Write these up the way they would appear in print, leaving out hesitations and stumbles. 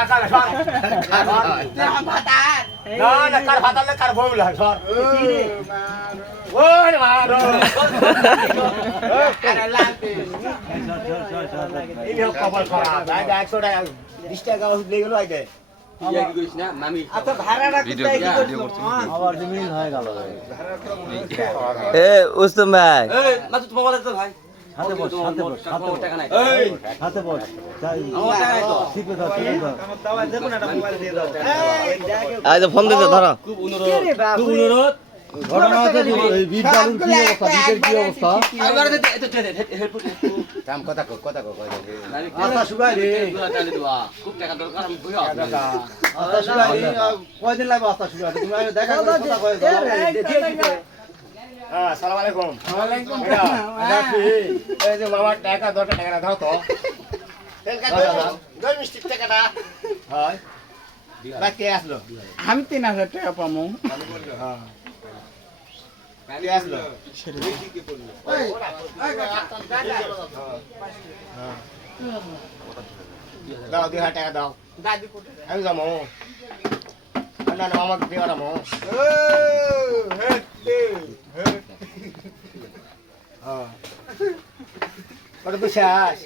কাকা সর না কার ভাতা না কার বউলা সর ওরে মারো আরে লাগবে এই লোক কপাল খারাপ আই 100 টাকা 20 টাকা ওষুধ নিয়ে গেল আইতে ইয়া কি কইছ না মামি আচ্ছা ভাড়াটা কোথায় কি করছো আবার জমিন হয়ে গেল এ উস্তম ভাই এই মাত্র তোমার বলে তো ভাই হাতে বস হাতে বস টাকা নাই এই হাতে বস যাই আমার টাকা নাই তো শিখে দাও শিখে দাও দাও দেখো না মোবাইল দিয়ে দাও আজ ফোন দিতে ধরো খুব অনুরোধ ঘটনা আছে এই বিট বালুর কি অবস্থা বিটের কি অবস্থা আবার এটা হেল্প কাম কথা কো আচ্ছা সুগাই রে খুব টাকা দরকার আমি বুঝা আচ্ছা সুগাই কয়দিন লাগবে আচ্ছা সুগাই তুমি আগে দেখা করে কথা কই দাও আসসালামু আলাইকুম ওয়ালাইকুম এই যে মামার টাকা 10 টাকা দাও তো তেলকা দই মিষ্টি টাকাটা হয় বাকি আসলো আমি 3000 টাকা পামু হ্যাঁ কালি আসলো দাও 2000 টাকা দাও দাদি কোটে আমি যাবো না না মামাকে দিয়ে রামো কত বিশ্বাস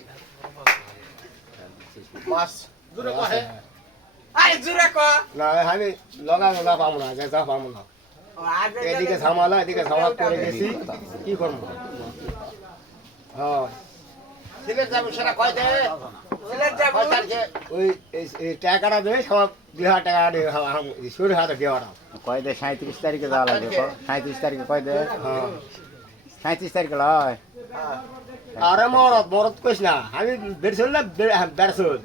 মাস দূরে কহে আরে জুরে কো না আমি লগা পাবো না যা পাবো না এদিকে ঝামালা এদিকে ঝামালা করে গেছি কি করবো হ্যাঁ সিলেট যাবো সেটা কয় দে সিলেট যাবো ওই এই টাকাটা দেবে সব 2000 টাকা দিয়ে শুরু হাতে দেওয়াটা কয় দে 37 তারিখে যাওয়া লাগবে 37 তারিখে কয় দে 37 তারিখে লয় আরে মরদ কইস না আমি বেরছল না বেরছল